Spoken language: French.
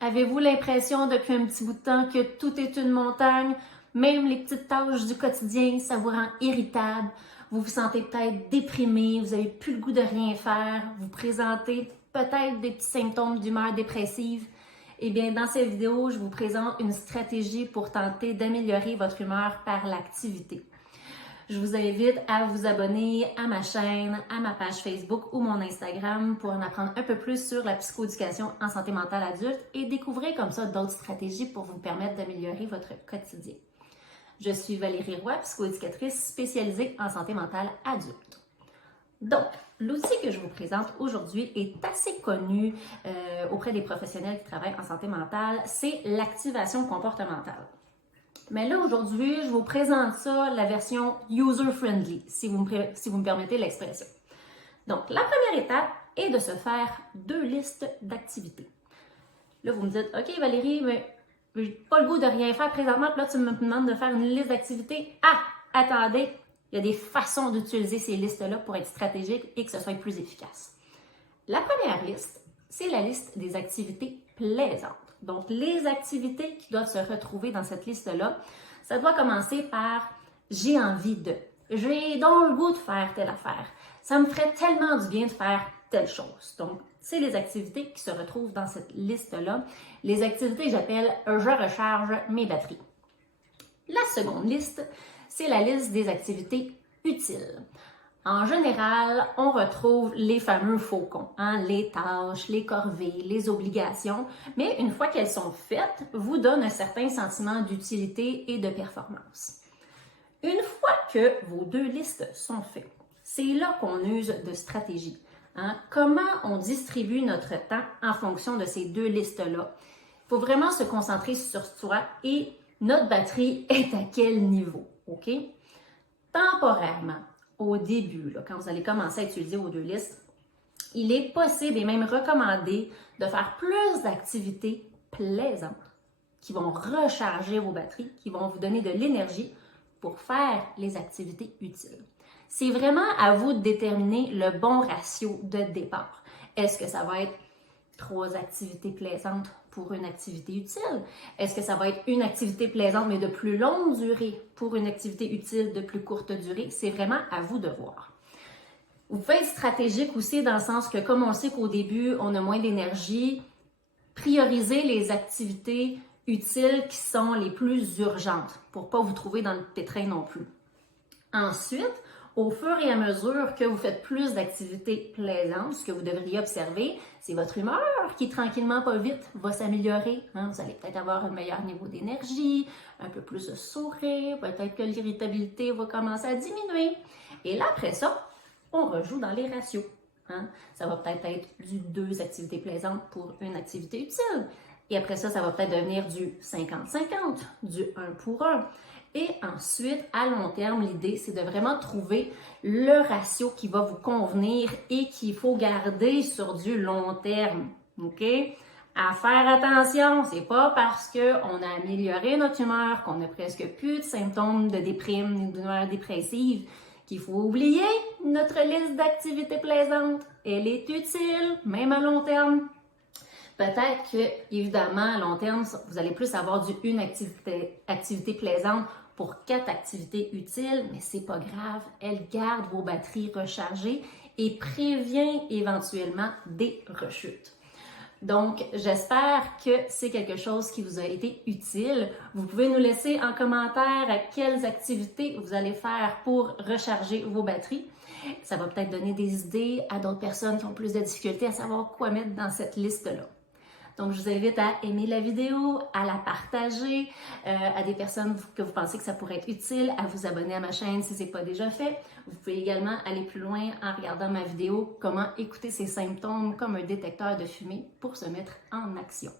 Avez-vous l'impression depuis un petit bout de temps que tout est une montagne? Même les petites tâches du quotidien, ça vous rend irritable. Vous vous sentez peut-être déprimé, vous n'avez plus le goût de rien faire, vous présentez peut-être des petits symptômes d'humeur dépressive. Eh bien, dans cette vidéo, je vous présente une stratégie pour tenter d'améliorer votre humeur par l'activité. Je vous invite à vous abonner à ma chaîne, à ma page Facebook ou mon Instagram pour en apprendre un peu plus sur la psychoéducation en santé mentale adulte et découvrir comme ça d'autres stratégies pour vous permettre d'améliorer votre quotidien. Je suis Valérie Roy, psychoéducatrice spécialisée en santé mentale adulte. Donc, l'outil que je vous présente aujourd'hui est assez connu auprès des professionnels qui travaillent en santé mentale, c'est l'activation comportementale. Mais là, aujourd'hui, je vous présente ça, la version user-friendly, si vous me permettez l'expression. Donc, la première étape est de se faire 2 listes d'activités. Là, vous me dites, OK, Valérie, mais j'ai pas le goût de rien faire présentement, puis là, tu me demandes de faire une liste d'activités. Ah, attendez, il y a des façons d'utiliser ces listes-là pour être stratégique et que ce soit plus efficace. La première liste, c'est la liste des activités plaisantes. Donc, les activités qui doivent se retrouver dans cette liste-là, ça doit commencer par « j'ai envie de ». J'ai donc le goût de faire telle affaire. Ça me ferait tellement du bien de faire telle chose. Donc, c'est les activités qui se retrouvent dans cette liste-là. Les activités que j'appelle « je recharge mes batteries ». La seconde liste, c'est la liste des activités utiles. En général, on retrouve les fameux faucons, les tâches, les corvées, les obligations, mais une fois qu'elles sont faites, vous donnent un certain sentiment d'utilité et de performance. Une fois que vos 2 listes sont faites, c'est là qu'on use de stratégie. Comment on distribue notre temps en fonction de ces 2 listes-là? Il faut vraiment se concentrer sur soi et notre batterie est à quel niveau, OK? Temporairement, au début, quand vous allez commencer à utiliser vos 2 listes, il est possible et même recommandé de faire plus d'activités plaisantes qui vont recharger vos batteries, qui vont vous donner de l'énergie pour faire les activités utiles. C'est vraiment à vous de déterminer le bon ratio de départ. Est-ce que ça va être 3 activités plaisantes pour une activité utile? Est-ce que ça va être une activité plaisante mais de plus longue durée pour une activité utile de plus courte durée? C'est vraiment à vous de voir. Vous pouvez être stratégique aussi dans le sens que comme on sait qu'au début, on a moins d'énergie, priorisez les activités utiles qui sont les plus urgentes pour ne pas vous trouver dans le pétrin non plus. Ensuite, au fur et à mesure que vous faites plus d'activités plaisantes, ce que vous devriez observer, c'est votre humeur qui, tranquillement, pas vite, va s'améliorer. Vous allez peut-être avoir un meilleur niveau d'énergie, un peu plus de sourire, peut-être que l'irritabilité va commencer à diminuer. Et là, après ça, on rejoue dans les ratios. Ça va peut-être être du 2 activités plaisantes pour une activité utile. Et après ça, ça va peut-être devenir du 50-50, du 1 pour 1. Et ensuite, à long terme, l'idée, c'est de vraiment trouver le ratio qui va vous convenir et qu'il faut garder sur du long terme. OK? À faire attention, c'est pas parce qu'on a amélioré notre humeur, qu'on a presque plus de symptômes de déprime, d'humeur dépressive, qu'il faut oublier notre liste d'activités plaisantes. Elle est utile, même à long terme. Peut-être que, évidemment, à long terme, vous allez plus avoir une activité plaisante pour 4 activités utiles, mais c'est pas grave, elle garde vos batteries rechargées et prévient éventuellement des rechutes. Donc, j'espère que c'est quelque chose qui vous a été utile. Vous pouvez nous laisser en commentaire quelles activités vous allez faire pour recharger vos batteries. Ça va peut-être donner des idées à d'autres personnes qui ont plus de difficultés à savoir quoi mettre dans cette liste-là. Donc, je vous invite à aimer la vidéo, à la partager à des personnes que vous pensez que ça pourrait être utile, à vous abonner à ma chaîne si ce n'est pas déjà fait. Vous pouvez également aller plus loin en regardant ma vidéo « Comment écouter ses symptômes comme un détecteur de fumée pour se mettre en action ».